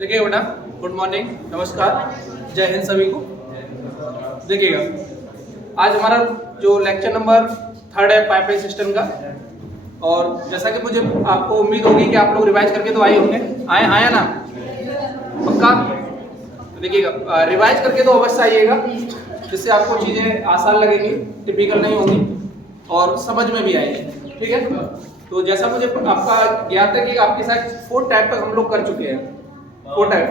देखिए बेटा, good morning, नमस्कार, जय हिंद सभी को। देखिएगा, आज हमारा जो लेक्चर नंबर 3 है पाइपलाइन सिस्टम का। और जैसा कि मुझे आपको उम्मीद होगी कि आप लोग रिवाइज करके तो आए होंगे, आया ना पक्का। तो देखिएगा, रिवाइज करके तो अवश्य आइएगा, जिससे आपको चीज़ें आसान लगेंगी, टिपिकल नहीं होंगी और समझ में भी आएंगी। ठीक है, तो जैसा मुझे आपका ज्ञात है कि आपके साथ 4 टाइप तक हम लोग कर चुके हैं। 4 टाइप,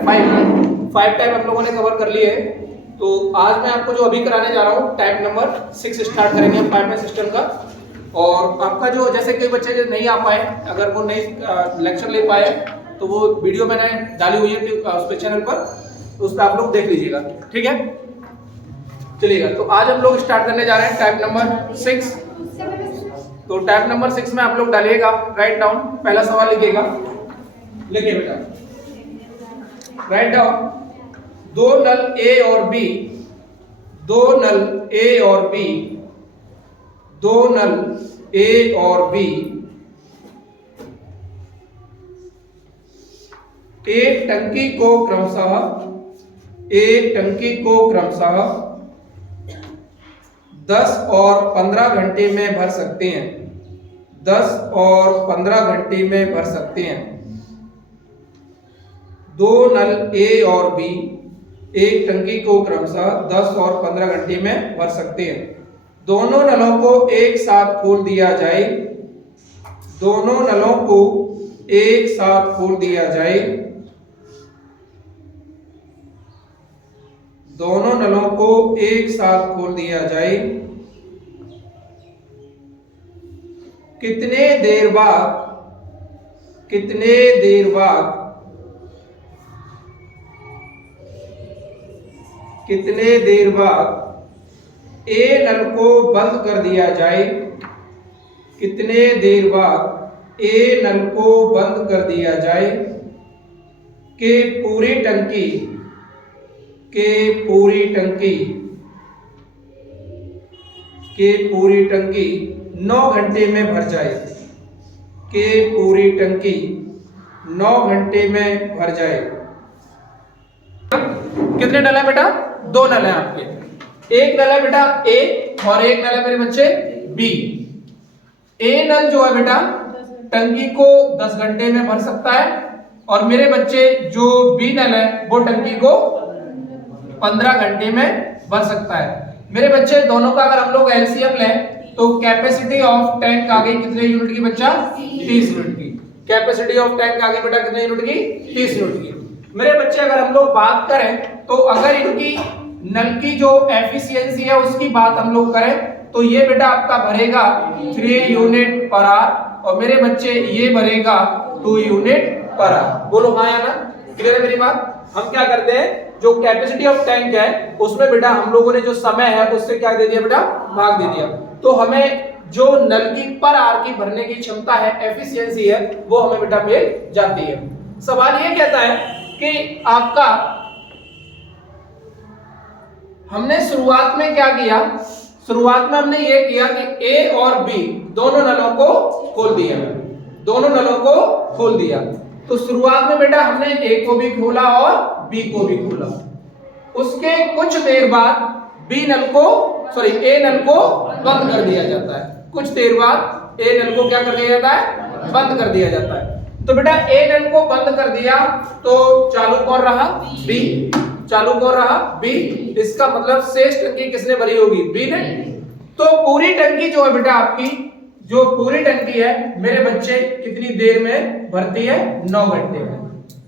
5 टाइप हम लोगों ने कवर कर लिए हैं। तो आज मैं आपको जो अभी कराने जा रहा हूँ, टाइप नंबर 6 स्टार्ट करेंगे हम पाइपलाइन सिस्टम का। और आपका जो जैसे कई बच्चे जो नहीं आ पाए, अगर वो नहीं लेक्चर ले पाए, तो वो वीडियो मैंने डाली हुई है उस पे चैनल पर, तो उस पर आप लोग देख लीजिएगा। ठीक है, चलिएगा। तो आज हम लोग स्टार्ट करने जा रहे हैं टाइप नंबर 6। तो टाइप नंबर 6 में आप लोग डालिएगा, राइट डाउन। पहला सवाल लिखिएगा, लिखिए बेटा, राइट डाउन। दो नल ए और बी, दो नल ए और बी, दो नल ए और बी एक टंकी को क्रमशः 10 और 15 घंटे में भर सकते हैं। 10 और 15 घंटे में भर सकते हैं। दो नल ए और बी एक टंकी को क्रमशः 10 और 15 घंटे में भर सकते हैं। दोनों नलों को एक साथ खोल दिया जाए। दोनों नलों को एक साथ खोल दिया जाए। दोनों नलों को एक साथ खोल दिया जाए। कितने देर बाद ए नल को बंद कर दिया जाए। कितने देर बाद ए नल को बंद कर दिया जाए कि पूरी टंकी 9 घंटे में भर जाए। कि पूरी टंकी 9 घंटे में भर जाए। कितने नल है बेटा? 2 नल है आपके। एक नल है बेटा ए और एक नल है मेरे बच्चे बी। ए नल जो है बेटा टंकी को 10 घंटे में भर सकता है, और मेरे बच्चे जो बी नल है वो टंकी को 15 घंटे में भर सकता है। मेरे बच्चे दोनों का अगर हम लोग एलसीएम लें तो कैपेसिटी ऑफ टैंक आ गई कितने यूनिट की बच्चा? 30 यूनिट की। कैपेसिटी ऑफ टैंक आ गई बेटा कितने यूनिट की? 30 यूनिट की। मेरे बच्चे अगर हम लोग बात करें तो अगर इनकी नल की जो एफिशिएंसी है उसकी बात हम लोग करें तो ये बेटा आपका भरेगा 3 यूनिट पर आवर, और मेरे बच्चे ये भरेगा 2 यूनिट पर आवर। बोलो हाँ या ना? क्लियर है मेरी बात? हम क्या करते हैं, जो कैपेसिटी ऑफ टैंक है उसमें बेटा हम लोगों ने जो समय है उससे क्या दे दिया बेटा? भाग दे दिया। तो हमें जो नल की पर आवर की भरने की क्षमता है, एफिशिएंसी है, वो हमें बेटा मिल जाती है। सवाल ये कहता है कि आपका हमने शुरुआत में क्या किया? शुरुआत में हमने ये किया कि ए और बी दोनों नलों को खोल दिया। दोनों नलों को खोल दिया। तो शुरुआत में बेटा हमने ए को भी खोला और बी को भी खोला। उसके कुछ देर बाद ए नल को बंद कर दिया जाता है। कुछ देर बाद ए नल को क्या कर दिया जाता है? बंद कर दिया जाता है। तो बेटा ए नल को बंद कर दिया तो चालू कौन रहा? बी। चालू कौन रहा? बी। इसका मतलब शेष टंकी किसने भरी होगी? बी ने। तो पूरी टंकी जो है बेटा आपकी, जो पूरी टंकी है मेरे बच्चे कितनी देर में भरती है? 9 घंटे में।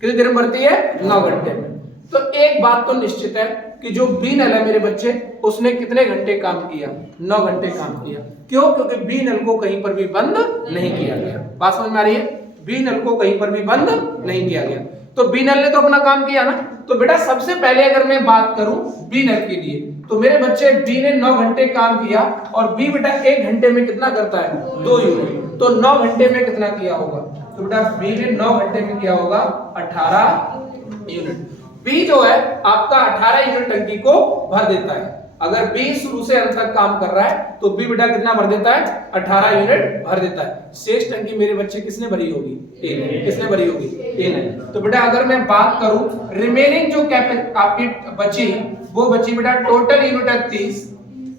कितनी देर में भरती है? 9 घंटे में। तो एक बात तो निश्चित है कि जो बी नल है मेरे बच्चे, उसने कितने घंटे काम किया? 9 घंटे काम किया। क्यों? क्योंकि बी नल को कहीं पर भी बंद नहीं किया गया। बात समझ में आ रही है? बी नल को कहीं पर भी बंद नहीं किया गया। तो बी नल ने तो अपना काम किया ना। तो बेटा सबसे पहले अगर मैं बात करूं बी नल के लिए, तो मेरे बच्चे बी ने 9 घंटे काम किया, और बी बेटा 1 घंटे में कितना करता है? 2 यूनिट। तो 9 घंटे में कितना किया होगा? तो बेटा बी ने 9 घंटे में किया होगा 18 यूनिट। बी जो है आपका 18 यूनिट टंकी को भर देता है। अगर बी शुरू से अंत तक काम कर रहा है तो बी बेटा कितना भर देता है? 18 यूनिट भर देता है। शेष टंकी मेरे बच्चे किसने भरी होगी? ए ने। किसने भरी होगी? ए ने। तो बेटा अगर मैं बात करूं रिमेनिंग जो आपकी बची वो बची बेटा टोटल यूनिट है 30,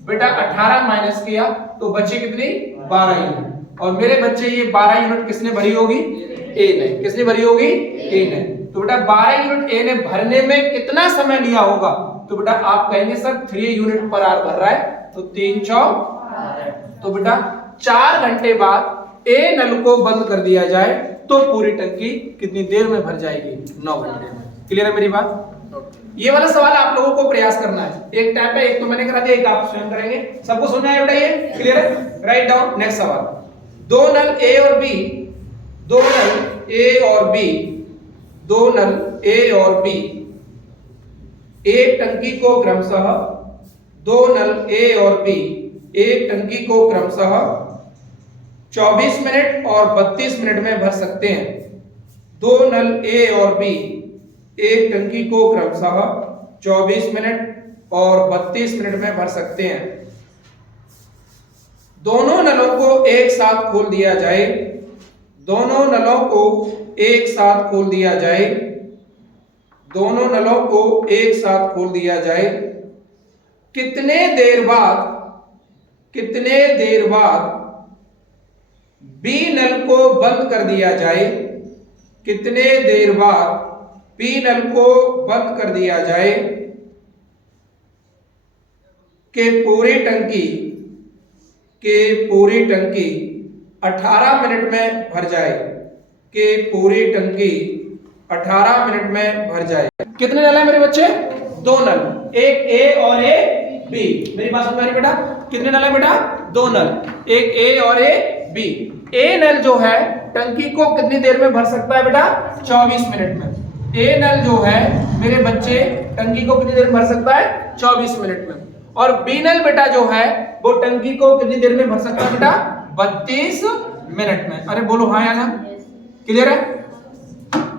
बेटा 18 माइनस किया तो बची कितनी? 12 यूनिट। और मेरे बच्चे ये 12 यूनिट किसने भरी होगी? ए ने। किसने भरी होगी? ए ने। तो बेटा 12 यूनिट ए ने भरने में कितना समय लिया होगा? तो बेटा आप कहेंगे सर 3 यूनिट पर आवर भर रहा है तो 3 चौक, तो बेटा 4 घंटे बाद ए नल को बंद कर दिया जाए तो पूरी टंकी कितनी देर में भर जाएगी? 9 घंटे में। क्लियर है मेरी बात? ये वाला सवाल आप लोगों को प्रयास करना है। एक टाइप है, एक तो मैंने करा दिया, एक आप स्वयं करेंगे। सबको सुनना है बेटा? ये क्लियर है? Write down. नेक्स्ट सवाल, दो नल ए और बी, दो नल ए और बी, दो नल ए और बी एक टंकी को क्रमशः, दो नल ए और बी एक टंकी को क्रमशः 24 मिनट और 32 मिनट में भर सकते हैं। दो नल ए और बी एक टंकी को क्रमशः 24 मिनट और 32 मिनट में भर सकते हैं। दोनों नलों को एक साथ खोल दिया जाए, दोनों नलों को एक साथ खोल दिया जाए, दोनों नलों को एक साथ खोल दिया जाए। कितने देर बाद बी नल को बंद कर दिया जाए, कितने देर बाद बी नल को बंद कर दिया जाए कि पूरी टंकी 18 मिनट में भर जाए, कि पूरी टंकी 18 मिनट में भर जाए। कितने नल है मेरे बच्चे? दो नल, एक ए और एक बी। मेरी बात समझ आ रही बेटा? कितने नल है बेटा? दो नल, एक ए और एक बी। ए नल जो है टंकी को कितनी देर में भर सकता है बेटा? 24 मिनट में। ए नल जो है मेरे बच्चे टंकी को कितनी देर में भर सकता है? 24 मिनट में। और बी नल बेटा जो है वो टंकी को कितनी देर में भर सकता है बेटा? 32 मिनट में। अरे बोलो हाँ या ना? क्लियर है?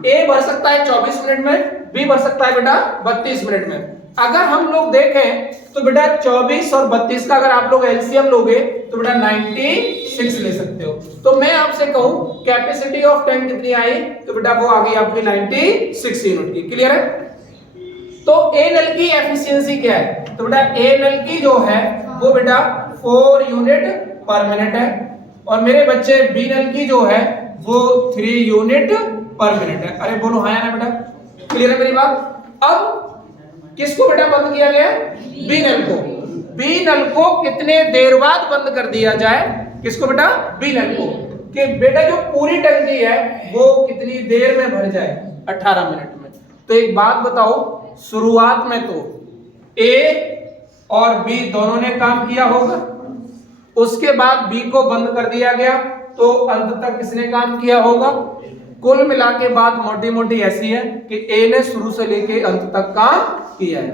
ए भर सकता है 24 मिनट में, बी भर सकता है बेटा 32 मिनट में। अगर हम लोग देखें तो बेटा 24 और 32 का अगर आप लोग एलसीएम लोगे तो बेटा 96 ले सकते हो। तो मैं आपसे कहूं कैपेसिटी ऑफ टैंक कितनी आई? तो बेटा वो आ गई आपकी 96 यूनिट की। क्लियर है? तो ए नल की एफिशिएंसी क्या है? तो बेटा ए नल की जो है वो बेटा 4 यूनिट पर मिनट है, और मेरे बच्चे बी नल की जो है वो 3 यूनिट पर मिनट है। अरे बोलो हाँ या ना बेटा? क्लियर है मेरी बात? अब किसको बेटा बंद किया गया? बी नल को। बी नल को कितने देर बाद बंद कर दिया जाए? किसको बेटा? बी नल को। कि बेटा जो पूरी टंकी है वो कितनी देर में भर जाए? 18 मिनट में। तो एक बात बताओ, शुरुआत में तो ए और बी दोनों ने काम किया होगा, उसके बाद बी को बंद कर दिया गया तो अंत तक किसने काम किया होगा? कुल मिला के बात मोटी मोटी ऐसी है कि ए ने शुरू से लेके अंत तक काम किया है,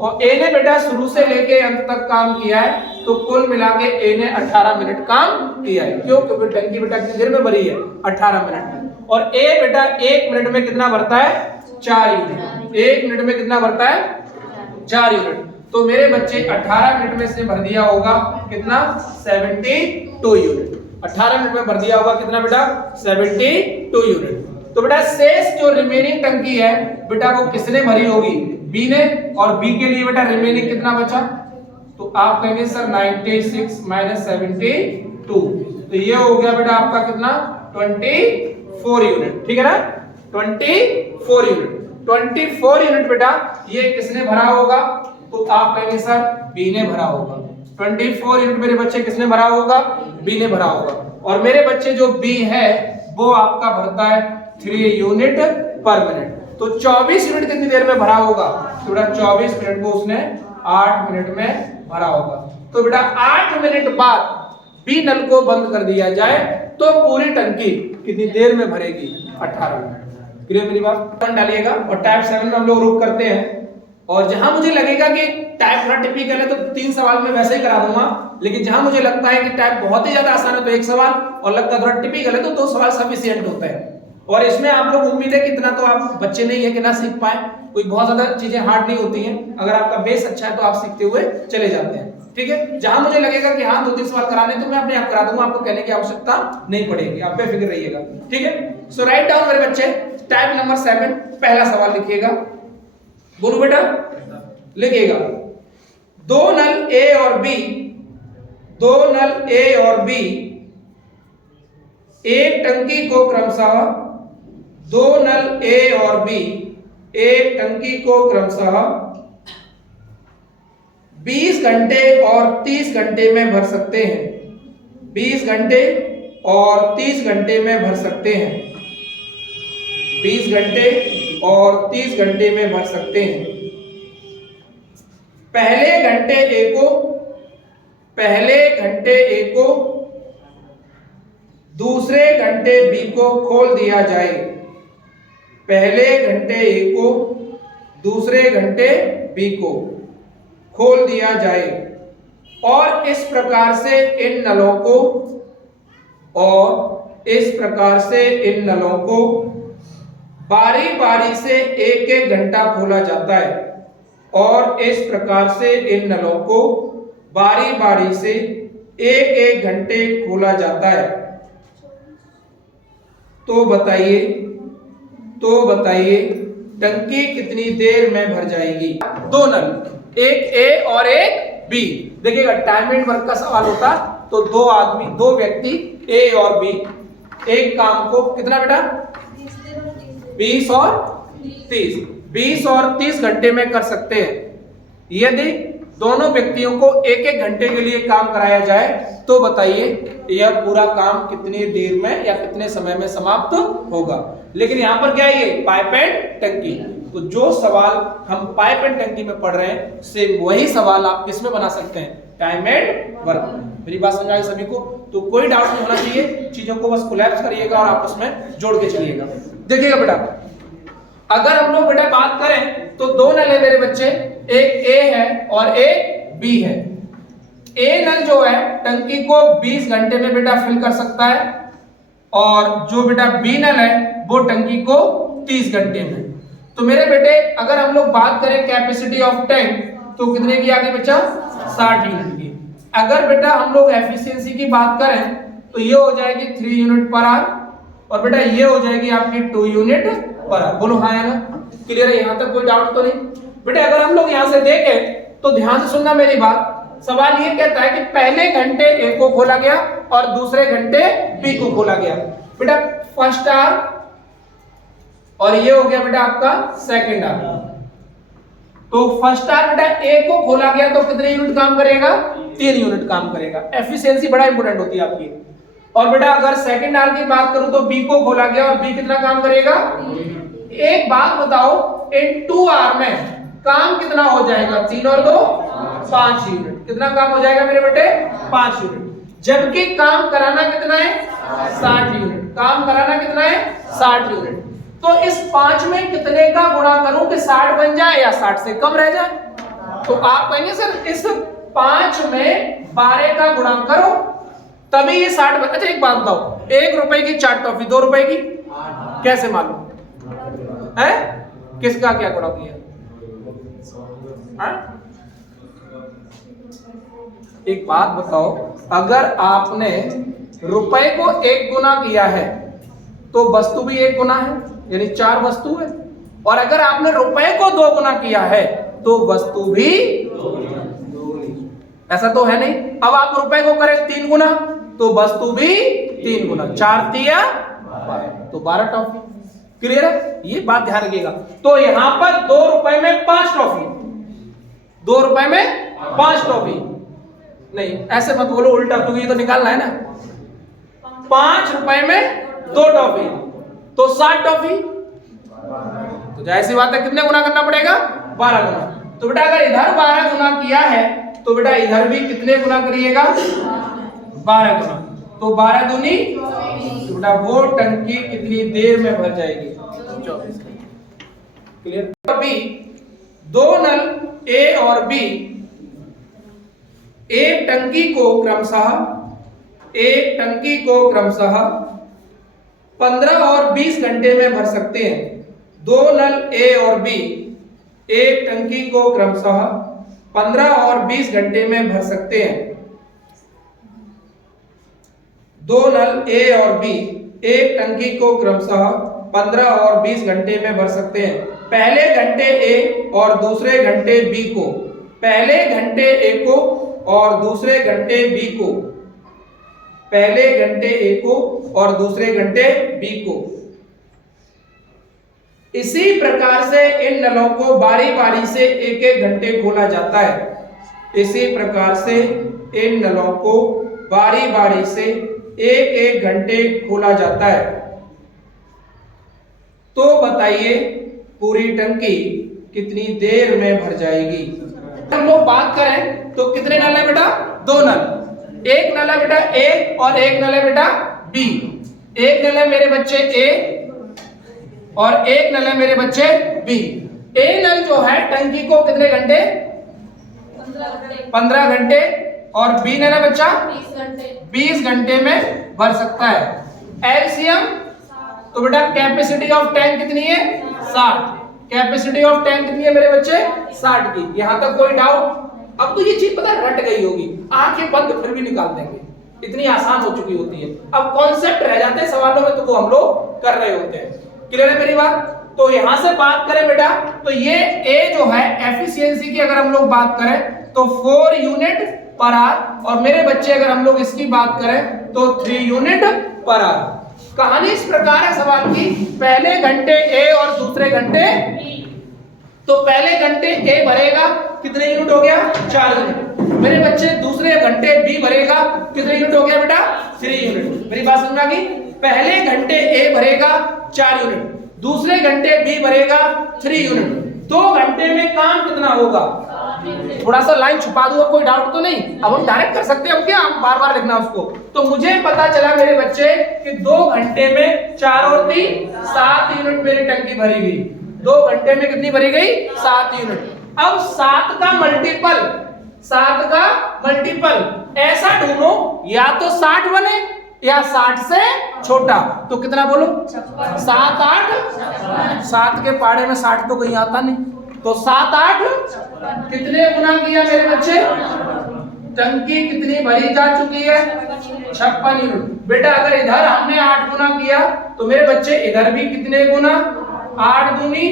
और ए ने बेटा शुरू से लेके अंत तक काम किया है तो कुल मिला के ए ने 18 मिनट काम किया है। क्यों? क्योंकि टंकी बेटा कितनी देर में भरी है? 18 मिनट में। और ए बेटा 1 मिनट में कितना भरता है? 4 यूनिट। 1 मिनट में कितना भरता है? 4 यूनिट। तो मेरे बच्चे 18 मिनट में इसने भर दिया होगा कितना? 72 यूनिट। 18 मिनट में भर दिया होगा कितना बेटा? 72 यूनिट। तो बेटा शेष जो रिमेनिंग टंकी है बेटा वो किसने भरी होगी? बी ने। और बी के लिए बेटा रिमेनिंग कितना बचा? तो आप कहेंगे सर 96 माइनस 72, तो ये हो गया बेटा आपका कितना? 24 यूनिट। ठीक है ना? 24 यूनिट। 24 यूनिट बेटा ये किसने भरा होगा? तो आप कहेंगे सर बी ने भरा होगा। 24 यूनिट मेरे बच्चे किसने भरा होगा? बी ने भरा होगा। और मेरे बच्चे जो बी है वो आपका भरता है 3 यूनिट पर मिनट। तो 24 यूनिट कितनी देर में भरा होगा? तो बेटा 24 मिनट को उसने 8 मिनट में भरा होगा। तो बेटा 8 मिनट बाद बी नल को बंद कर दिया जाए तो पूरी टंकी कितनी देर में भरेगी? 18 मिनट। क्लियर मेरी बात? डालिएगा। और टाइप 7 में हम लोग रुक करते हैं, और जहां मुझे लगेगा कि टाइप थोड़ा टिपिकल है तो 3 सवाल में वैसे ही करा दूंगा, लेकिन जहां मुझे लगता है कि टाइप बहुत ही ज्यादा आसान है तो 1 सवाल, और लगता है थोड़ा टिपिकल है तो 2 सवाल सफिशिएंट होता है। और इसमें आप लोग उम्मीद है कितना तो आप बच्चे नहीं है कि ना सीख पाए, कोई बहुत ज्यादा चीजें हार्ड नहीं होती हैं, अगर आपका बेस अच्छा है तो आप सीखते हुए चले जाते हैं। ठीक है, जहां मुझे लगेगा कि हाँ 2-3 सवाल कराने तो मैं अपने आप करा दूंगा, आपको कहने की आवश्यकता नहीं पड़ेगी, आप बेफिक्र रहिएगा। ठीक है, सो राइट डाउन मेरे बच्चे, टाइप नंबर 7 पहला सवाल लिखिएगा। बोलो बेटा, लिखिएगा। दो नल ए और बी, दो नल ए और बी एक टंकी को क्रमशः, दो नल ए और बी एक टंकी को क्रमशः 20 घंटे और 30 घंटे में भर सकते हैं। 20 घंटे और 30 घंटे में भर सकते हैं। 20 घंटे और 30 घंटे में भर सकते हैं। पहले घंटे ए को दूसरे घंटे बी को खोल दिया जाए। पहले घंटे ए को दूसरे घंटे बी को खोल दिया जाए और इस प्रकार से इन नलों को, और इस प्रकार से इन नलों को बारी बारी से एक एक घंटा खोला जाता है, और इस प्रकार से इन नलों को बारी बारी से एक एक घंटे खोला जाता है। तो बताइए टंकी कितनी देर में भर जाएगी। दो नल, एक ए और एक बी। देखिएगा टाइम एंड वर्क का सवाल होता तो दो आदमी, दो व्यक्ति ए और बी एक काम को कितना बेटा 20 और 30, 20 और 30 घंटे में कर सकते हैं। यदि दोनों व्यक्तियों को एक एक घंटे के लिए काम कराया जाए तो बताइए यह पूरा काम कितनी देर में या कितने समय में समाप्त होगा। लेकिन यहां पर क्या है, ये पाइप एंड टंकी, तो जो सवाल हम पाइप एंड टंकी में पढ़ रहे हैं सेम वही सवाल आप किस में बना सकते हैं, टाइम एंड वर्क। मेरी बात समझ आई सभी को? तो कोई डाउट नहीं होना चाहिए, चीजों को बस कोलैप्स करिएगा और आप उसमें जोड़ के चलिएगा। देखिएगा बेटा, अगर हम लोग बेटा बात करें तो दो नल है मेरे बच्चे, एक ए है और एक बी है। ए नल जो है टंकी को 20 घंटे में बेटा फिल कर सकता है, और जो बेटा बी नल है वो टंकी को 30 घंटे में। तो मेरे बेटे अगर हम लोग बात करें कैपेसिटी ऑफ टैंक तो कितने की आगे बचा 60 यूनिट की। अगर बेटा हम लोग एफिशिएंसी की बात करें तो ये हो जाएगी 3 यूनिट पर आवर, और बेटा ये हो जाएगी आपकी 2 यूनिट पर आवर। बोलो हाँ या ना, क्लियर है? यहां तक कोई डाउट तो नहीं बेटा? अगर हम लोग यहां से देखें तो ध्यान से सुनना मेरी बात। सवाल ये कहता है कि पहले घंटे ए को खोला गया और दूसरे घंटे बी को खोला गया। बेटा फर्स्ट आवर और ये हो गया बेटा आपका सेकंड आवर। तो फर्स्ट आवर बेटा ए को खोला गया तो कितने यूनिट काम करेगा? 3 यूनिट काम करेगा। एफिशिएंसी बड़ा इंपॉर्टेंट होती है आपकी। और बेटा अगर सेकंड आवर की बात करूं तो बी को खोला गया और बी कितना काम करेगा? एक बात बताओ, इन 2 आवर में काम कितना हो जाएगा? 3 और 2 5 यूनिट। कितना काम हो जाएगा मेरे बेटे? 5 यूनिट। जबकि काम कराना कितना है? 60 यूनिट। काम कराना कितना है? 60 यूनिट। तो इस 5 में कितने का गुणा करूं कि 60 बन जाए या 60 से कम रह जाए? तो आप कहेंगे सर इस 5 में 12 का गुणा करो तभी ये 60 बन। अच्छा एक बात बताओ, 1 रुपए की 4 टॉफी 2 रुपए की कैसे मालूम है? किसका क्या गुणा किया? एक बात बताओ, अगर आपने रुपए को 1 गुना किया है तो वस्तु भी 1 गुना है, यानी 4 वस्तु है। और अगर आपने रुपए को 2 गुना किया है तो वस्तु भी, ऐसा तो है नहीं। अब आप रुपए को करें 3 गुना तो वस्तु भी 3 गुना। 4 तिया 12, तो 12 टॉफी। क्लियर है? ये बात ध्यान रखिएगा। तो यहां पर 2 रुपए में 5 टॉफी, 2 रुपए में 5 टॉफी नहीं, ऐसे मत बोलो उल्टा, क्योंकि ये तो निकालना है ना। 5 रुपए में 2 टॉफी तो 60 टॉफी। तो जैसी बात है कितने गुना करना पड़ेगा? 12 गुना। तो बेटा अगर इधर 12 गुना किया है तो बेटा इधर भी कितने गुना करिएगा? 12 गुना। तो 12 दूनी तो बेटा वो टंकी कितनी देर में भर जाएगी? 24। क्लियर? अभी 2 नल ए और बी एक टंकी को क्रमशः 15 और 20 घंटे में भर सकते हैं। दो नल ए और बी एक टंकी को क्रमशः 15 और 20 घंटे में भर सकते हैं। दो नल ए और बी एक टंकी को क्रमशः 15 और 20 घंटे में भर सकते हैं। पहले घंटे ए और दूसरे घंटे बी को, पहले घंटे ए को और दूसरे घंटे बी को, पहले घंटे ए को और दूसरे घंटे बी को। इसी प्रकार से इन नलों को बारी बारी से एक एक घंटे खोला जाता है। इसी प्रकार से इन नलों को बारी बारी से एक एक घंटे खोला जाता है। तो बताइए पूरी टंकी कितनी देर में भर जाएगी? हम लोग बात करें तो कितने नल है बेटा? दो नल। एक नल है बेटा ए और एक नल है बेटा बी। एक नल है मेरे बच्चे ए और एक नल है मेरे बच्चे बी। ए नल जो है टंकी को कितने घंटे? 15 घंटे। और बी नल है बच्चा 20 घंटे में भर सकता है। एलसीएम तो बेटा कैपेसिटी ऑफ टैंक कितनी है? 60। कैपेसिटी ऑफ टैंक कितनी है मेरे बच्चे? 60 की। यहां तक कोई डाउट? अब तो ये चीज पता रट गई होगी, आंखें बंद फिर भी निकाल देंगे, इतनी आसान हो चुकी होती है। अब कॉन्सेप्ट रह जाते हैं सवालों में तो वो हम लोग कर रहे होते हैं। क्लियर है मेरी बात? तो यहां से बात करें बेटा तो ये ए जो है एफिशिएंसी की अगर हम लोग बात करें तो 4 यूनिट पर आवर और मेरे बच्चे अगर हम लोग इसकी बात करें तो 3 यूनिट पर आवर। कहानी इस प्रकार है सवाल की, पहले घंटे ए और दूसरे घंटे तो पहले घंटे ए भरेगा कितने यूनिट हो गया? 4 यूनिट। मेरे बच्चे दूसरे घंटे बी भरेगा कितने यूनिट हो गया बेटा? 3 यूनिट। मेरी बात समझ में आ गई? पहले घंटे ए भरेगा 4 यूनिट, दूसरे घंटे बी भरेगा 3 यूनिट। 2 घंटे में काम कितना होगा? थोड़ा सा लाइन छुपा दूंगा, कोई डाउट तो नहीं? अब हम डायरेक्ट कर सकते हैं, क्या हम बार बार लिखना उसको? तो मुझे पता चला मेरे बच्चे कि 2 घंटे में 4 और 3 7 यूनिट मेरी टंकी भरी गई। 2 घंटे में कितनी भरी गई? 7 यूनिट। अब 7 का मल्टीपल, 7 का मल्टीपल ऐसा ढूंढो या तो 60 बने या 60 से छोटा। तो कितना बोलो? 7 8 7 के पाड़े में 60 तो कहीं आता नहीं, तो 7 8 कितने गुना किया मेरे बच्चे? टंकी कितनी भरी जा चुकी है? 56 यूनिट। बेटा अगर इधर हमने 8 गुना किया तो मेरे बच्चे इधर भी कितने गुना? 8 दूनी।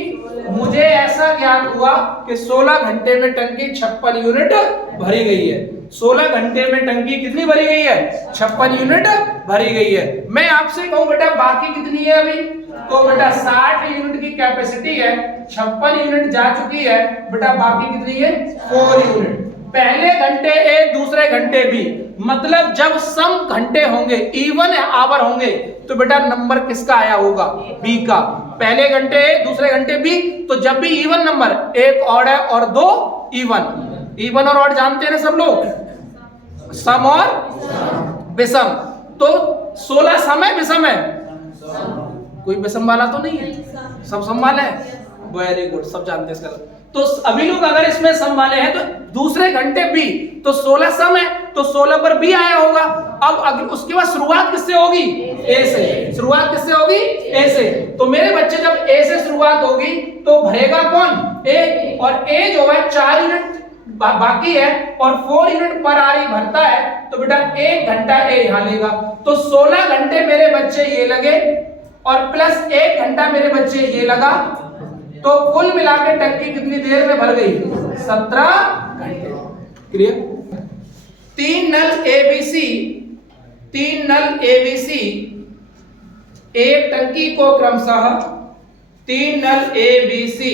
मुझे ऐसा ज्ञात हुआ कि 16 घंटे में टंकी 56 यूनिट भरी गई है। 16 घंटे में टंकी कितनी भरी गई है? 56 यूनिट भरी गई है। मैं आपसे कहूं बेटा बाकी कितनी है अभी? तो बेटा 60 यूनिट की कैपेसिटी है, 56 यूनिट जा चुकी है। बेटा बाकी कितनी है? 4 यूनिट। पहले घंटे ए दूसरे घंटे बी, मतलब जब सम घंटे होंगे, इवन आवर होंगे तो बेटा नंबर किसका आया होगा? बी का। पहले घंटे ए दूसरे घंटे बी, तो जब भी इवन नंबर, एक ऑड है और 2 इवन। इवन और ऑड जानते हैं ना सब लोग, सम और विषम। तो 16 सम है विषम है? कोई विषम वाला तो नहीं है, सब सम वाले हैं। वेरी गुड, सब जानते हैं इसका। तो अभी लोग अगर इसमें सम वाले हैं तो दूसरे घंटे बी, तो 16 सम है तो 16 पर बी आया होगा। अब उसके बाद शुरुआत किससे होगी? ए से। शुरुआत किससे होगी? ए से। तो मेरे बच्चे जब ए से शुरुआत होगी तो भरेगा कौन? ए। और ए जो है 4 यूनिट बाकी है और 4 यूनिट पर आरी भरता है, तो बेटा 1 घंटा ए यहां लेगा। तो 16 घंटे मेरे बच्चे ये लगे और प्लस 1 घंटा मेरे बच्चे ये लगा, तो कुल मिलाकर टंकी कितनी देर में भर गई? 17 घंटे। क्लियर? 3 नल एबीसी, 3 नल एबीसी एक टंकी को क्रमशः, 3 नल एबीसी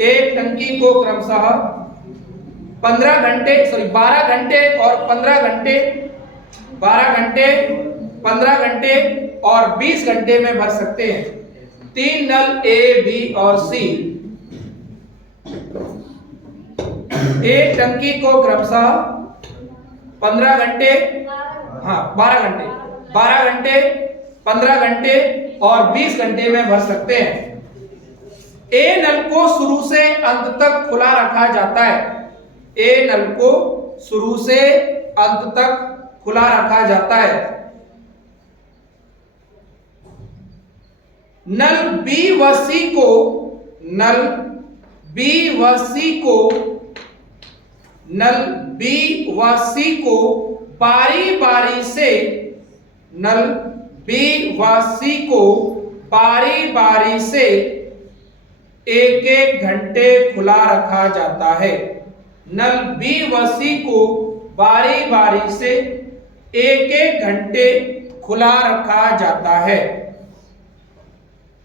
एक टंकी को क्रमशः 12 घंटे और 15 घंटे, 12 घंटे 15 घंटे और 20 घंटे में भर सकते हैं। 3 नल ए बी और सी एक टंकी को क्रमशः 15 घंटे, 12 घंटे, 12 घंटे 15 घंटे और 20 घंटे में भर सकते हैं। ए नल को शुरू से अंत तक खुला रखा जाता है। ए नल को शुरू से अंत तक खुला रखा जाता है। नल बी व सी को, नल बी व सी को, नल बी व सी को बारी बारी से, नल बी व सी को बारी बारी से एक एक घंटे खुला रखा जाता है। नल बी व सी को बारी बारी से एक एक घंटे खुला रखा जाता है।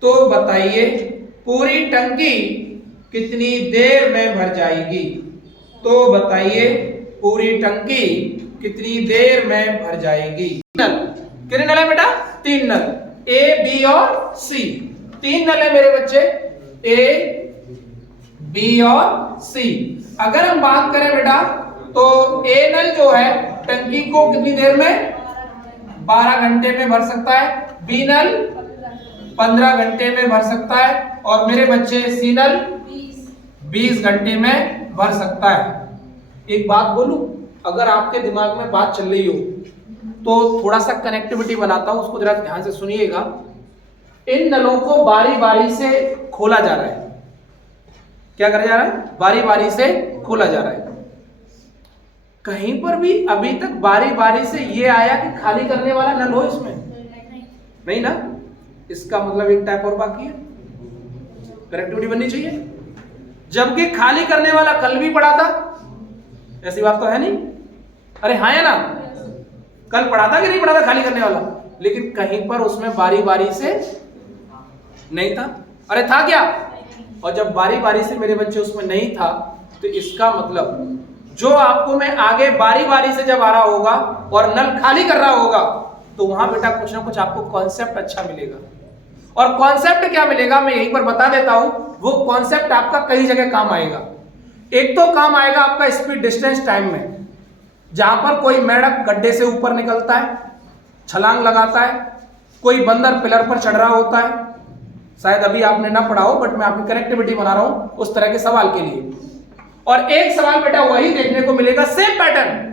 तो बताइए पूरी टंकी कितनी देर में भर जाएगी? तो बताइए पूरी टंकी कितनी देर में भर जाएगी? नल कितने नल है बेटा? 3 नल, ए बी और सी। 3 नल है मेरे बच्चे, ए बी और सी। अगर हम बात करें बेटा तो ए नल जो है टंकी को कितनी देर में? 12 घंटे में भर सकता है। बी नल 15 घंटे में भर सकता है और मेरे बच्चे सी नल 20 घंटे में भर सकता है। एक बात बोलूं, अगर आपके दिमाग में बात चल रही हो तो थोड़ा सा कनेक्टिविटी बनाता हूं, उसको जरा ध्यान से सुनिएगा। इन नलों को बारी बारी से खोला जा रहा है। क्या करा जा रहा है? बारी बारी से खोला जा रहा है। कहीं पर भी अभी तक बारी बारी से ये आया कि खाली करने वाला नल हो इसमें? नहीं ना? इसका मतलब एक टाइप और बाकी है, कनेक्टिविटी बननी चाहिए। जबकि खाली करने वाला कल भी पड़ा था, ऐसी बात तो है नहीं? अरे हाँ है ना? कल पड़ा था कि नहीं पड़ा था खाली करने वाला? लेकिन कहीं पर उसमें बारी बारी से नहीं था। अरे था क्या? और जब बारी बारी से मेरे बच्चे उसमें नहीं था तो इसका मतलब जो आपको मैं आगे बारी बारी से जब आ रहा होगा और नल खाली कर रहा होगा तो वहां बेटा कुछ ना कुछ आपको कॉन्सेप्ट अच्छा मिलेगा। और कॉन्सेप्ट क्या मिलेगा मैं यहीं पर बता देता हूं। वो कॉन्सेप्ट आपका कई जगह काम आएगा। एक तो काम आएगा आपका स्पीड डिस्टेंस टाइम में, जहां पर कोई मेढक गड्ढे से ऊपर निकलता है, छलांग लगाता है, कोई बंदर पिलर पर चढ़ रहा होता है। शायद अभी आपने ना पढ़ा हो बट मैं आपकी कनेक्टिविटी बना रहा हूं उस तरह के सवाल के लिए। और एक सवाल बेटा वही देखने को मिलेगा, सेम पैटर्न।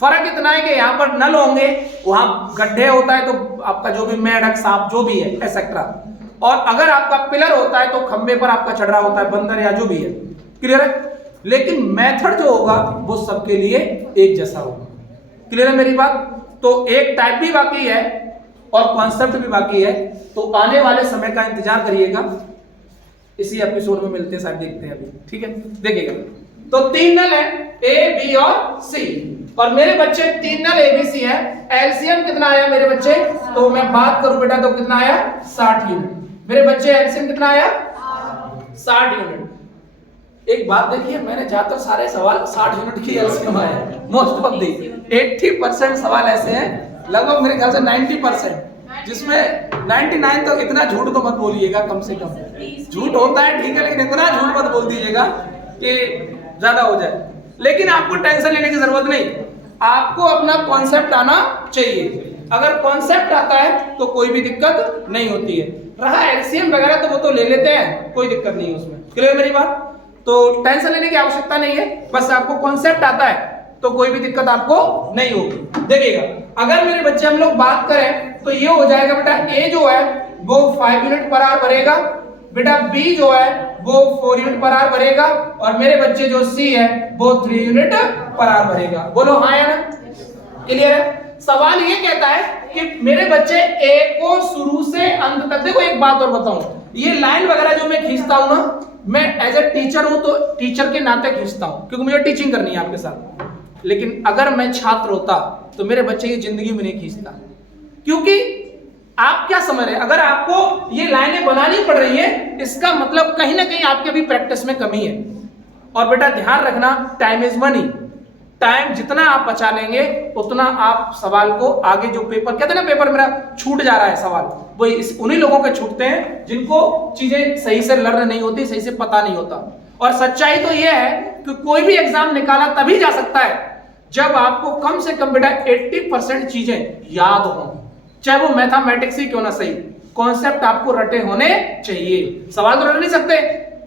फर्क इतना है कि यहां पर नल होंगे, वहां गड्ढे होता है तो आपका जो भी मेढक सांप जो भी है एक्सेट्रा, और अगर आपका पिलर होता है तो खंबे पर आपका चढ़ रहा होता है बंदर या जो भी है। क्लियर है? लेकिन मेथड जो होगा वो सबके लिए एक जैसा होगा। क्लियर है मेरी बात? तो एक टाइप भी बाकी है और कॉन्सेप्ट भी बाकी है। तो आने वाले समय का इंतजार करिएगा, इसी एपिसोड में मिलते हैं, शायद देखते हैं अभी। ठीक है, देखिएगा। तो 3 नल है, ए बी और सी, और मेरे बच्चे 3 नल ए बी सी है। एलसीएम कितना आया मेरे बच्चे? तो मैं बात करूं बेटा तो कितना आया? 60 यूनिट। मेरे बच्चे एलसीएम कितना आया? 60 यूनिट। एक बात देखिए, मैंने ज्यादातर सारे सवाल 60 यूनिट की एलसीएम आए। मोस्ट ऑफ दी 80% सवाल ऐसे हैं, लगभग मेरे ख्याल से 90%, जिसमें 99 तो इतना झूठ तो मत बोलिएगा, कम से कम झूठ होता है ठीक है, लेकिन इतना झूठ मत बोल दीजिएगा कि ज्यादा हो जाए। लेकिन आपको टेंशन लेने की जरूरत नहीं, आपको अपना कॉन्सेप्ट आना चाहिए। अगर कॉन्सेप्ट आता है तो कोई भी दिक्कत नहीं होती है। रहा एलसीएम वगैरह तो वो तो ले लेते हैं, कोई दिक्कत नहीं है उसमें। क्लियर मेरी बात? तो टेंशन लेने की आवश्यकता नहीं है, बस आपको कॉन्सेप्ट आता है तो कोई भी दिक्कत आपको नहीं होगी। देखिएगा, अगर मेरे बच्चे हम लोग बात करें तो ये हो जाएगा बेटा, ए जो है वो 5 यूनिट पर आवर भरेगा, बेटा बी जो है वो 4 यूनिट पर आवर भरेगा, और मेरे बच्चे जो सी है वो 3 यूनिट पर आवर भरेगा। बोलो हाँ या ना? क्लियर है? सवाल ये कहता है कि मेरे बच्चे ए को शुरू से अंत तक, देखो एक बात और बताऊं, ये लाइन वगैरह जो मैं खींचता हूं ना, मैं एज ए टीचर हूं तो टीचर के नाते खींचता हूं क्योंकि मुझे टीचिंग करनी है आपके साथ। लेकिन अगर मैं छात्र होता तो मेरे बच्चे ये जिंदगी में नहीं खींचता, क्योंकि आप क्या समझ रहे हैं, अगर आपको ये लाइनें बनानी पड़ रही है इसका मतलब कहीं ना कहीं आपके भी प्रैक्टिस में कमी है। और बेटा ध्यान रखना, टाइम इज मनी। टाइम जितना आप बचा लेंगे उतना आप सवाल को आगे, जो पेपर कहते हैं ना पेपर मेरा छूट जा रहा है सवाल, वो उन्हीं लोगों के छूटते हैं जिनको चीजें सही से लर्न नहीं होती, सही से पता नहीं होता। और सच्चाई तो यह है कि कोई भी एग्जाम निकाला तभी जा सकता है जब आपको कम से कम बेटा 80% चीजें याद हो, चाहे वो मैथमेटिक्स ही क्यों ना सही, कॉन्सेप्ट आपको रटे होने चाहिए। सवाल तो रट नहीं सकते,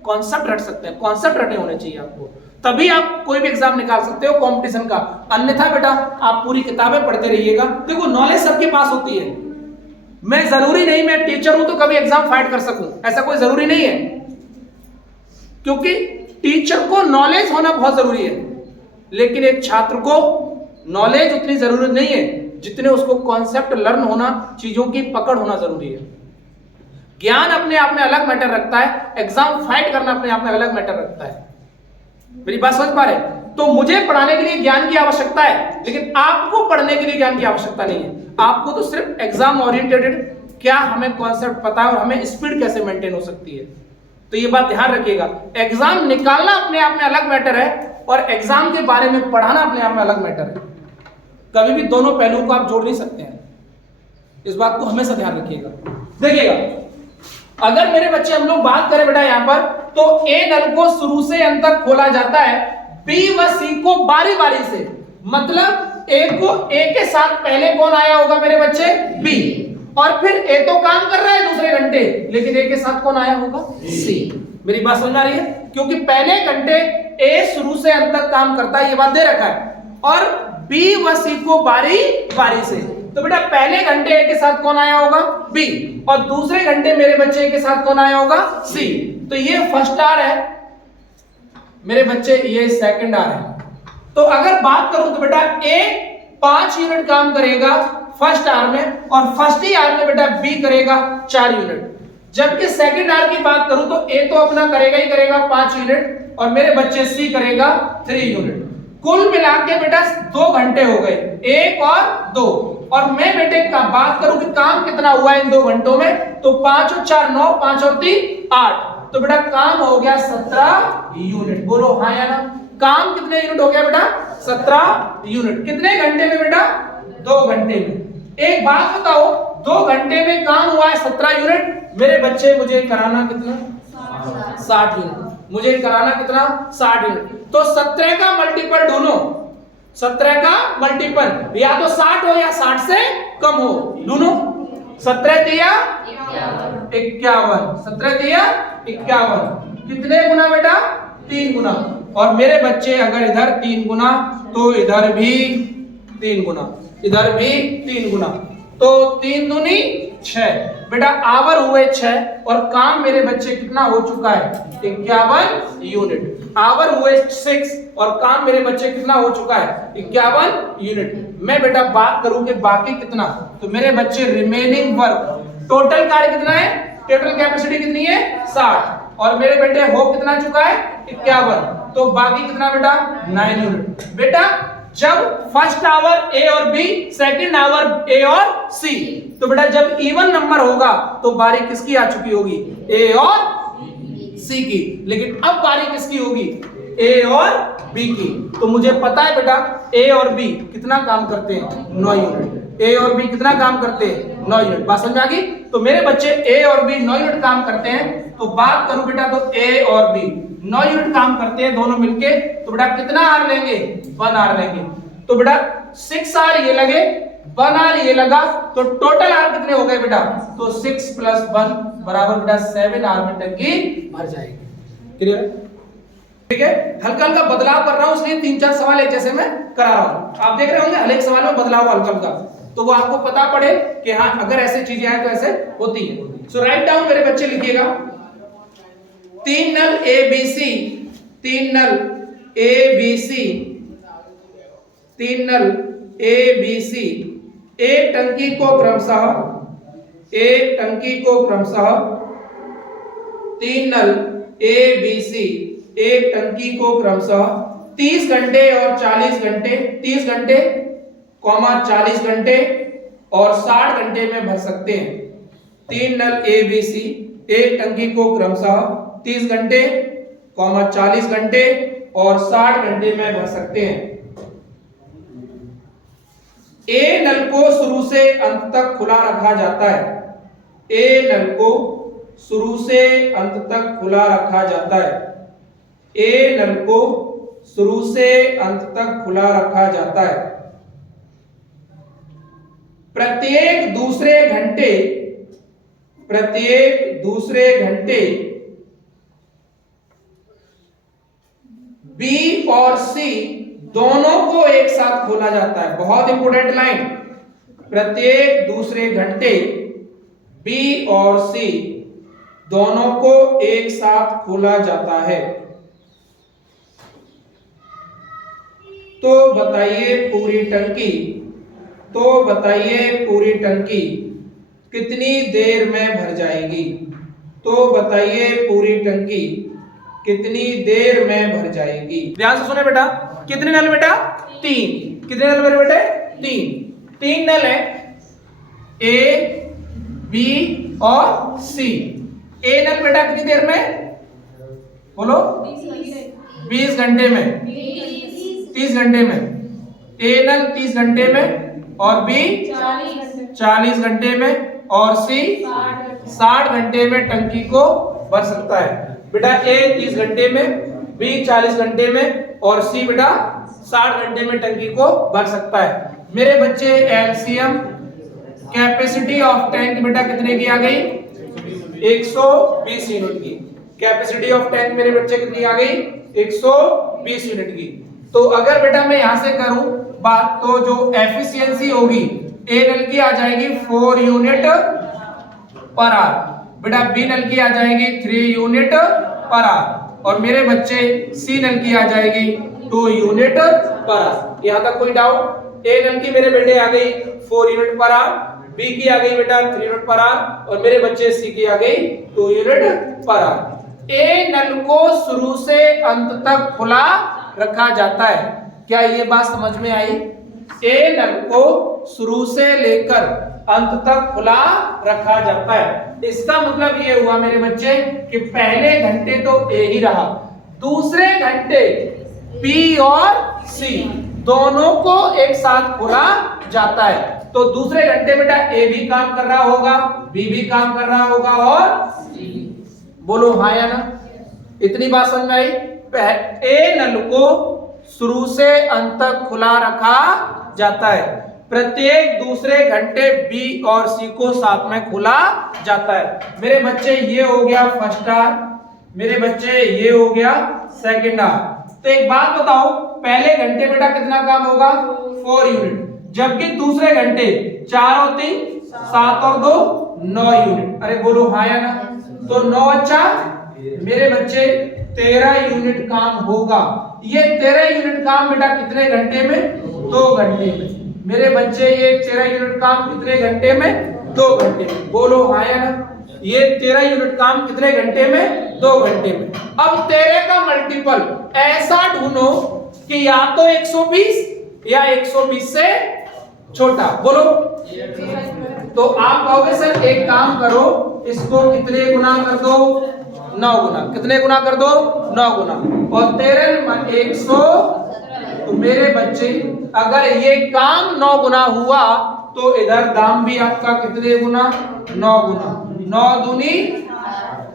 कॉन्सेप्ट रट सकते हैं, कॉन्सेप्ट रटे होने चाहिए आपको, तभी आप कोई भी एग्जाम निकाल सकते हो कंपटीशन का। अन्यथा बेटा आप पूरी किताबें पढ़ते रहिएगा, देखो नॉलेज सबके पास होती है, मैं जरूरी नहीं मैं टीचर हूं तो कभी एग्जाम फाइट कर सकूं, ऐसा कोई जरूरी नहीं है, क्योंकि टीचर को नॉलेज होना बहुत जरूरी है, लेकिन एक छात्र को नॉलेज उतनी जरूरत नहीं है जितने उसको कॉन्सेप्ट लर्न होना, चीजों की पकड़ होना जरूरी है। ज्ञान अपने आप में अलग मैटर रखता है, एग्जाम फाइट करना अपने आप में अलग मैटर रखता है। मेरी बात समझ पा रहे? तो मुझे पढ़ाने के लिए ज्ञान की आवश्यकता है, लेकिन आपको पढ़ने के लिए ज्ञान की आवश्यकता नहीं है। आपको तो सिर्फ एग्जाम ओरिएंटेड, क्या हमें कॉन्सेप्ट पता है और हमें स्पीड कैसे मेंटेन हो सकती है, तो ये बात ध्यान रखिएगा। एग्जाम निकालना अपने आप में अलग मैटर है और एग्जाम के बारे में पढ़ाना अपने आप में अलग मैटर है। कभी भी दोनों पहलुओं को आप जोड़ नहीं सकते हैं, इस बात को हमेशा ध्यान रखिएगा। देखिएगा, अगर मेरे बच्चे हम लोग बात करें बेटा यहां पर, तो ए नल को शुरू से अंत तक खोला जाता है, बी व सी को बारी बारी से, मतलब ए के साथ पहले कौन आया होगा मेरे बच्चे? बी, और फिर ए तो काम कर रहा है दूसरे घंटे, लेकिन ए के साथ कौन आया होगा? सी। मेरी बात समझ आ रही है? क्योंकि पहले घंटे ए शुरू से अंत तक काम करता है, ये बात दे रखा है, और बी व सी को बारी बारी से। तो बेटा पहले घंटे ए के साथ कौन आया होगा? बी, और दूसरे घंटे मेरे बच्चे के साथ कौन आया होगा? सी। तो ये फर्स्ट आवर है मेरे बच्चे, ये सेकंड आवर है। तो अगर बात करूं तो बेटा ए 5 यूनिट काम करेगा फर्स्ट आवर में, और फर्स्ट ही आवर में बेटा बी करेगा 4 यूनिट। जबकि सेकंड आवर की बात करूं तो ए तो अपना करेगा ही करेगा 5 यूनिट, और मेरे बच्चे सी करेगा 3 यूनिट। कुल मिला के बेटा 2 घंटे हो गए, 1 और 2। और मैं बेटे का बात करूं कि काम कितना हुआ इन 2 घंटों में, तो 5 और 4 9, 5 और 3 8, तो बेटा काम हो गया 17 यूनिट। बोलो हाँ या ना? काम कितने यूनिट हो गया बेटा? 17 यूनिट। कितने घंटे में बेटा? 2 घंटे में। एक बात बताओ, 2 घंटे में काम हुआ है 17 यूनिट, मेरे बच्चे मुझे कराना कितना? 60 यूनिट। मुझे कराना कितना? 60 यूनिट। तो 17 का मल्टीपल ढूंढो, 17 का मल्टीपल या तो 60 हो या 60 से कम हो, ढूंढो। 17 दिया 51, 17 दिया 51, कितने गुना बेटा? 3 गुना। और मेरे बच्चे अगर इधर 3 गुना तो इधर भी 3 गुना, इधर भी 3 गुना, तो 3 दूनी 6। बेटा आवर हुए 6 और काम मेरे बच्चे कितना हो चुका है? 51 यूनिट। आवर हुए 6 और काम मेरे बच्चे कितना हो चुका है? 51 यूनिट। मैं बेटा बात करूं कि बाकी कितना, तो मेरे बच्चे रिमेनिंग वर्क, टोटल कार्य कितना है? टोटल कैपेसिटी कितनी है? 60, और मेरे बेटे हो कितना चुका है? 51, तो बाकी कितना बेटा? 9 यूनिट। बेटा जब फर्स्ट आवर ए और बी, सेकंड आवर ए और सी, तो बेटा जब इवन नंबर होगा तो बारी किसकी आ चुकी होगी? ए और सी की। लेकिन अब बारी किसकी होगी? ए और बी की। तो मुझे पता है बेटा ए और बी कितना काम करते हैं? 9 यूनिट। ए और बी कितना काम करते हैं? 9 यूनिट। बात समझ आ गई? तो मेरे बच्चे ए और बी 9 यूनिट काम करते हैं। तो बात करूं बेटा तो ए और बी 9 यूनिट काम करते हैं दोनों मिलके, तो बेटा कितना आर लेंगे? 1 आर लेंगे। तो बेटा 6 आर ये लगे, 1 आर ये लगा, तो टोटल आर कितने हो गए बेटा? तो 6 + 1 बराबर बेटा 7 आर में टंकी भर जाएगी। क्लियर? ठीक है, हल्का हल्का बदलाव कर रहा हूं, इसलिए 3-4 सवाल एक जैसे मैं करा रहा हूं। आप देख रहे होंगे हर एक सवाल में बदलाव हल्का हल्का, तो वो आपको पता पड़े कि हाँ अगर ऐसे चीजें आए तो ऐसे होती है। सो राइट डाउन मेरे बच्चे लिखिएगा, 3 नल ए बी सी, 3 नल ए बी सी, 3 नल ए बी सी, एक टंकी को क्रमशः 3 नल ए बी सी, एक टंकी को क्रमशः 30 घंटे और 40 घंटे, 30 घंटे, 40 घंटे और 60 घंटे में भर सकते हैं। 3 नल ए बी सी, एक टंकी को क्रमशः 30 घंटे, 40 घंटे और 60 घंटे में भर सकते हैं। ए नल को शुरू से अंत तक खुला रखा जाता है। ए नल को शुरू से अंत तक खुला रखा जाता है। ए नल को शुरू से अंत तक खुला रखा जाता है। प्रत्येक दूसरे घंटे बी और सी दोनों को एक साथ खोला जाता है। बहुत इंपॉर्टेंट लाइन, प्रत्येक दूसरे घंटे बी और सी दोनों को एक साथ खोला जाता है, तो बताइए पूरी टंकी कितनी देर में भर जाएगी। तो बताइए पूरी टंकी कितनी देर में भर जाएगी। ध्यान से सुने बेटा, कितने नल बेटा? 3। कितने नल मेरे बेटे? 3 नल है, ए, बी और सी। ए नल बेटा कितनी देर में? बोलो। 20 घंटे में, 30 घंटे में। ए नल 30 घंटे में और बी 40 घंटे में और सी 60 घंटे में टंकी को भर सकता है। बेटा ए 30 घंटे में, बी 40 घंटे में और सी बेटा 60 घंटे में टंकी को भर सकता है। मेरे बच्चे एलसीएम कैपेसिटी ऑफ टैंक बेटा कितने की आ गई? 120 यूनिट की। कैपेसिटी ऑफ टैंक मेरे बच्चे कितनी आ गई? 120 यूनिट की। तो अगर बेटा मैं यहां से करूं बात, तो जो एफिशिएंसी होगी ए नल की आ जाएगी 4 यूनिट पर आवर, बेटा बी नल की आ जाएगी 3 यूनिट पर आवर और मेरे बच्चे सी नल की आ जाएगी 2 यूनिट पर आवर। यहां तक कोई डाउट? ए नल की मेरे बेटे आ गई 4 यूनिट पर आवर, बी की आ गई बेटा 3 यूनिट पर आवर और मेरे बच्चे सी की आ गई 2 यूनिट पर आवर। ए नल को शुरू से अंत तक खुला रखा जाता है। क्या ये बात समझ में आई? ए नल को शुरू से लेकर अंत तक खुला रखा जाता है। इसका मतलब ये हुआ मेरे बच्चे कि पहले घंटे तो ए ही रहा, दूसरे घंटे बी और सी दोनों को एक साथ खुला जाता है। तो दूसरे घंटे बेटा ए भी काम कर रहा होगा, बी भी काम कर रहा होगा और बोलो हाँ या ना। इतनी बात समझ में आई? ए नल को शुरू से अंत तक खुला रखा जाता है, प्रत्येक दूसरे घंटे बी और सी को साथ में खुला जाता है। मेरे बच्चे ये हो गया फर्स्ट आवर, मेरे बच्चे ये हो गया सेकंड आवर। तो एक बात बताओ, पहले घंटे बेटा कितना काम होगा? 4 यूनिट, जबकि दूसरे घंटे 4 और 3 7 और 2 9 यूनिट। अरे बोलो हाँ या ना। तो 9 अच्छा मेरे बच्चे 13 यूनिट काम होगा। ये 13 यूनिट काम बेटा कितने घंटे में? 2 घंटे में। मेरे बच्चे ये 13 यूनिट काम कितने घंटे में? 2 घंटे में। बोलो हाँ या ना। ये 13 यूनिट काम कितने घंटे में? 2 घंटे में। अब 13 का मल्टीपल ऐसा ढूंढो कि या तो 120 या 120 से छोटा। बोलो। तो आप कहोगे सर एक काम करो, इसको कितने गुना कर दो? 9 गुना। कितने गुना कर दो? 9 गुना। और 13 100। तो मेरे बच्चे अगर ये काम 9 गुना हुआ तो इधर दाम भी आपका कितने गुना? 9 गुना। 9 दूनी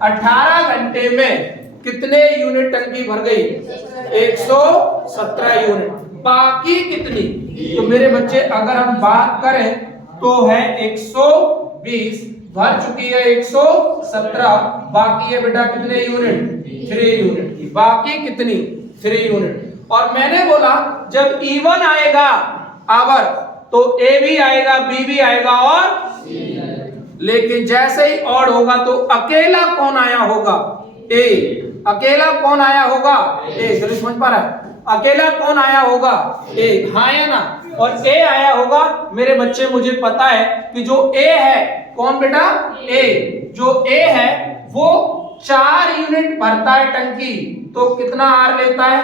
18 घंटे में कितने यूनिट टंकी भर गई? 117 यूनिट। बाकी कितनी? तो मेरे बच्चे अगर हम बात करें तो है 120, भर चुकी है 117, बाकी है बेटा कितने यूनिट? 3 यूनिट। बाकी कितनी? 3 यूनिट। और मैंने बोला जब इवन आएगा आवर तो ए भी आएगा, बी भी आएगा और लेकिन जैसे ही ऑड होगा तो अकेला कौन आया होगा? ए। अकेला कौन आया होगा? ए। जल्दी समझ पा रहा है? अकेला कौन आया होगा? ए। हाँ या ना। और ए आया होगा मेरे बच्चे, मुझे पता है कि जो ए है कौन बेटा? ए। जो ए है वो 4 यूनिट भरता है टंकी, तो कितना आर लेता है?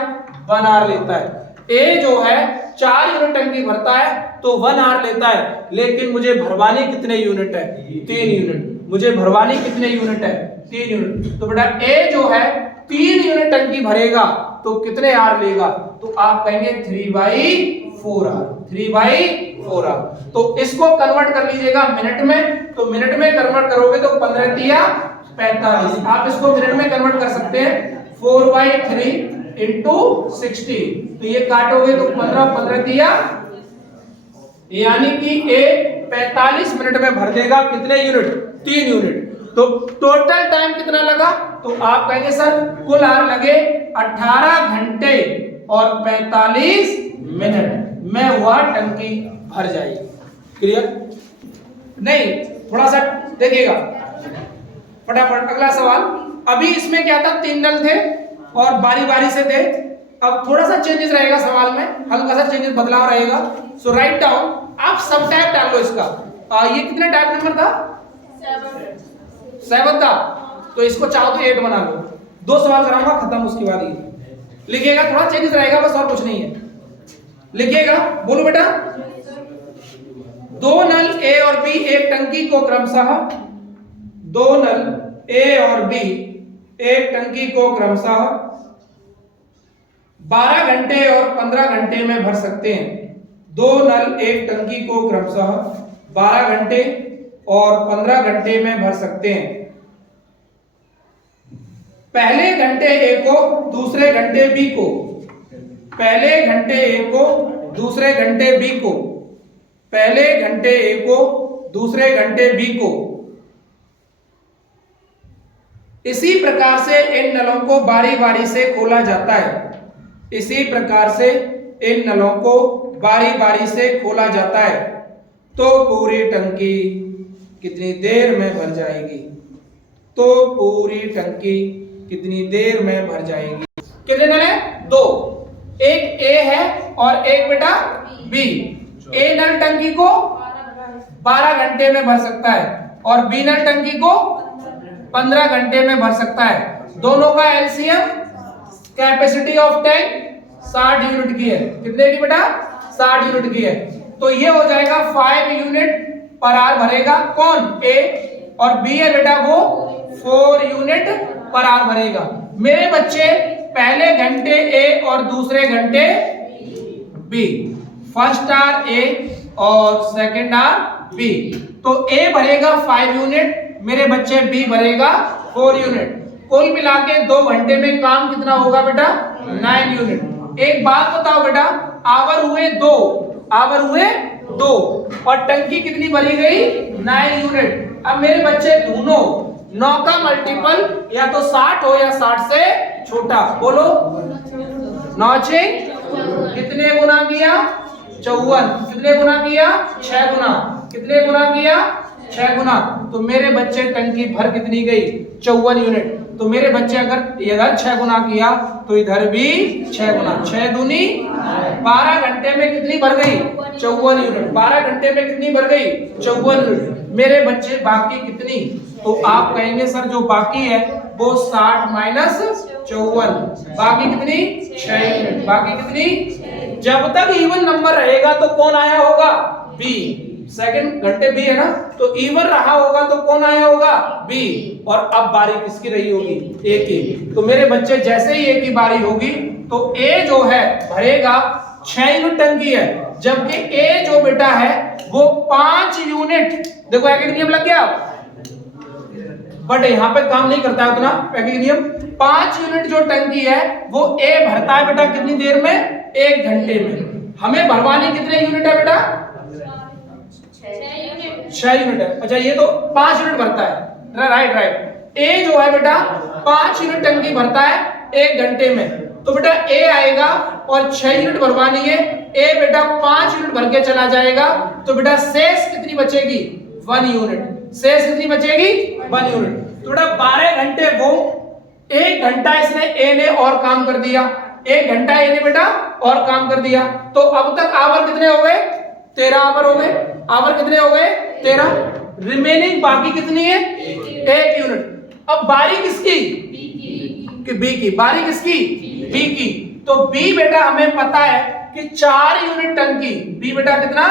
1 आर लेता है। ए जो है 4 यूनिट टंकी भरता है तो 1 आर लेता है, लेकिन मुझे भरवानी कितने यूनिट है? 3 यूनिट। मुझे भरवानी कितने यूनिट है? 3 यूनिट। तो बेटा ए जो है 3 यूनिट टंकी भरेगा तो कितने आर लेगा? तो आप कहेंगे 3/4 आर। 3/4 आर। तो इसको कन्वर्ट कर लीजिएगा मिनट में, तो मिनट में कन्वर्ट करोगे तो 15 तिया 45। आप इसको मिनट में कन्वर्ट कर सकते हैं 4/3 इंटू 60। तो ये काटोगे तो 15 तिया, यानी कि ए 45 मिनट में भर देगा कितने यूनिट? 3 यूनिट। तो टोटल टाइम कितना लगा? तो आप कहेंगे सर कुल आर लगे 18 घंटे और 45 मिनट में वह टंकी भर जाएगी। क्लियर? नहीं, थोड़ा सा देखिएगा फटाफट। अगला सवाल, अभी इसमें क्या था, 3 नल थे और बारी बारी से थे। अब थोड़ा सा चेंजेस रहेगा सवाल में, हल्का सा चेंजेस बदलाव रहेगा। सो राइट डाउन, आप सब टाइप डाल लो इसका। ये कितने टाइप नंबर था? 7 था, तो इसको चाहो तो 8 बना लो। 2 सवाल कराऊंगा, खत्म उसके बाद ये लिखिएगा। थोड़ा चेंजेस रहेगा बस, और कुछ नहीं है। लिखिएगा, बोलो बेटा। 2 नल ए और बी एक टंकी को क्रमशः 2 नल ए और बी एक टंकी को क्रमशः 12 घंटे और 15 घंटे में भर सकते हैं। 2 नल एक टंकी को क्रमशः 12 घंटे और 15 घंटे में भर सकते हैं। पहले घंटे ए को दूसरे घंटे बी को, पहले घंटे ए को दूसरे घंटे बी को, पहले घंटे ए को दूसरे घंटे बी को, इसी प्रकार से इन नलों को बारी बारी से खोला जाता है। इसी प्रकार से इन नलों को बारी बारी से खोला जाता है तो पूरी टंकी कितनी देर में भर जाएगी? तो पूरी टंकी कितनी देर में भर जाएगी? कितने नल है? 2। एक ए है और एक बेटा बी। ए नल टंकी को 12 घंटे में भर सकता है और बी नल टंकी को 15 घंटे में भर सकता है। दोनों का LCM capacity of tank 60 unit की है। कितने की बेटा? 60 यूनिट की है। तो ये हो जाएगा 5 यूनिट पर आवर भरेगा कौन? ए। और बी है बेटा वो 4 यूनिट पर आवर भरेगा। मेरे बच्चे पहले घंटे ए और दूसरे घंटे बी, फर्स्ट आर ए और सेकंड आर बी। तो ए भरेगा 5 यूनिट, मेरे बच्चे बी भरेगा 4 यूनिट। कुल मिला के 2 घंटे में काम कितना होगा बेटा? 9 यूनिट। एक बात बताओ बेटा, आवर हुए 2, आवर हुए 2 और टंकी कितनी भरी गई? 9 यूनिट। अब मेरे बच्चे ढूंढो 9 का मल्टीपल या तो 60 हो या 60 से छोटा। बोलो 9 कितने गुना किया? 54। कितने गुना किया? 6 गुना। कितने गुना किया? 6 गुना। तो मेरे बच्चे टंकी भर कितनी गई? 54 यूनिट। तो मेरे बच्चे अगर इधर 6 गुना किया तो इधर भी 6 गुना। 6 दूनी 12 घंटे में कितनी भर गई? 54 यूनिट। 12 घंटे में कितनी भर गई? 54 यूनिट। मेरे बच्चे बाकी कितनी? तो आप कहेंगे सर जो बाकी है वो 60 माइनस 54, बाकी कितनी? 6 यूनिट। बाकी कितनी? जब तक इवन नंबर रहेगा तो कौन आया होगा? बी। सेकंड घंटे बी है ना, तो इवन रहा होगा तो कौन आया होगा? बी। और अब बारी किसकी रही होगी? ए की। तो मेरे बच्चे जैसे ही ए की बारी होगी तो ए जो है भरेगा 6 यूनिट टंकी है, जबकि ए जो बेटा है वो 5 यूनिट। देखो एक नियम लग गया, बट यहाँ पे काम नहीं करता है उतना पैकिंग नियम। 5 यूनिट जो टंकी है वो ए भरता है बेटा कितनी देर में? 1 घंटे में। हमें भरवानी कितने यूनिट है बेटा? 6 यूनिट है। अच्छा ये तो 5 यूनिट भरता है। राइट। ए जो है बेटा 5 यूनिट टंकी भरता है 1 घंटे में। तो बेटा ए आएगा और 6 यूनिट भरवानी है। ए बेटा 5 यूनिट भर के चला जाएगा तो बेटा शेष कितनी बचेगी? 1 यूनिट। शेष कितनी बचेगी? 1 यूनिट। तो बेटा 12 घंटे वो, 1 घंटा इसने ए ने और काम कर दिया, 1 घंटा ए ने बेटा और काम कर दिया। तो अब तक आवर कितने हो गए? 13 आवर हो गए। आवर कितने हो गए? 13। रिमेनिंग बाकी कितनी है? 1 यूनिट। अब बारी किसकी? बी की। बारी किसकी? बी की। तो बी बेटा हमें पता है कि 4 यूनिट टंकी, बी बेटा कितना?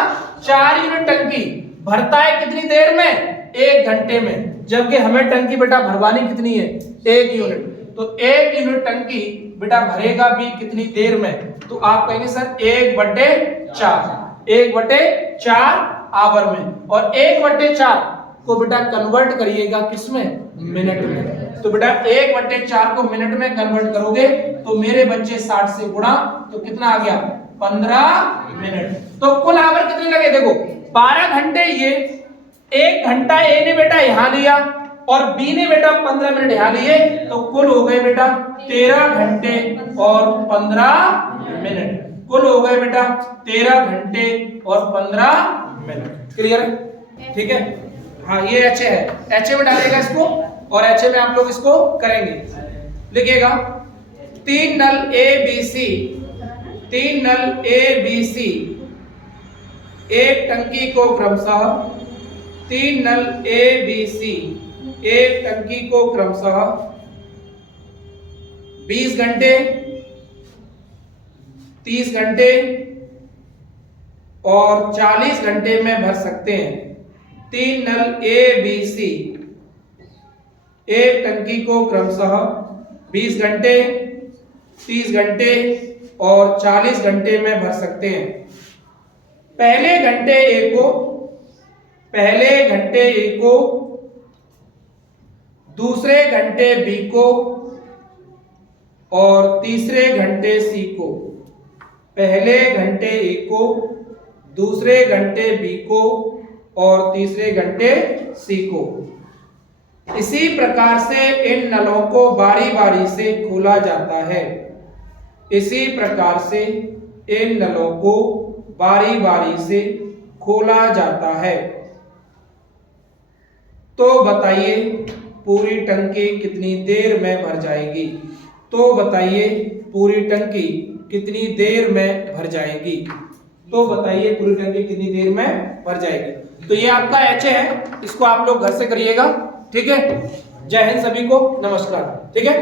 4 यूनिट टंकी भरता है कितनी देर में? 1 घंटे में। जबकि हमें टंकी बेटा भरवानी कितनी है? 1 यूनिट। तो 1 यूनिट टंकी बेटा भरेगा बी कितनी देर में? तो आप कहेंगे सर 1/4, 1/4 आवर में। और 1/4 को बेटा कन्वर्ट करिएगा किसमें? मिनट में। तो बेटा 1/4 को मिनट में कन्वर्ट करोगे तो मेरे बच्चे 60 से गुणा तो कितना आ गया? 15 मिनट। तो कुल आवर कितने लगे? देखो 12 घंटे ये, 1 घंटा ए ने बेटा यहां लिया और बी ने बेटा 15 मिनट यहां लिए, तो कुल हो गए बेटा 13 घंटे और 15 मिनट। कुल हो गए बेटा 13 घंटे और 15 मिनट। क्लियर? ठीक है। हाँ ये एच है, एच में डालेगा इसको और एच में आप लोग इसको करेंगे। लिखिएगा 3 नल ए बी सी, 3 नल ए बी सी एक टंकी को क्रमशः, 3 नल ए बी सी एक टंकी को क्रमशः 20 घंटे, 30 घंटे और 40 घंटे में भर सकते हैं। 3 नल ए बी सी एक टंकी को क्रमशः 20 घंटे, 30 घंटे और 40 घंटे में भर सकते हैं। पहले घंटे ए को, दूसरे घंटे बी को और तीसरे घंटे सी को। पहले घंटे ए को, दूसरे घंटे बी को और तीसरे घंटे सी को। इसी प्रकार से इन नलों को बारी बारी से खोला जाता है। इसी प्रकार से इन नलों को बारी बारी से खोला जाता है। तो बताइए पूरी टंकी कितनी देर में भर जाएगी? तो बताइए पूरी टंकी कितनी देर में भर जाएगी? तो बताइए पूरी टंकी कितनी देर में भर जाएगी? तो ये आपका एच है, इसको आप लोग घर से करिएगा, ठीक है। जय हिंद सभी को, नमस्कार, ठीक है।